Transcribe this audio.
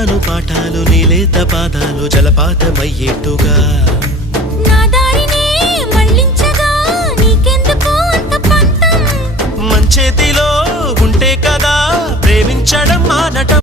చెబుతాను పాఠాలు నీలేత పాదాలు జలపాతమయ్యేట్టుగా నా దారినే మళ్ళించగా నీకెందుకు అంత పంతం మంచేతిలో ఉంటే కదా ప్రేమించడం మానటం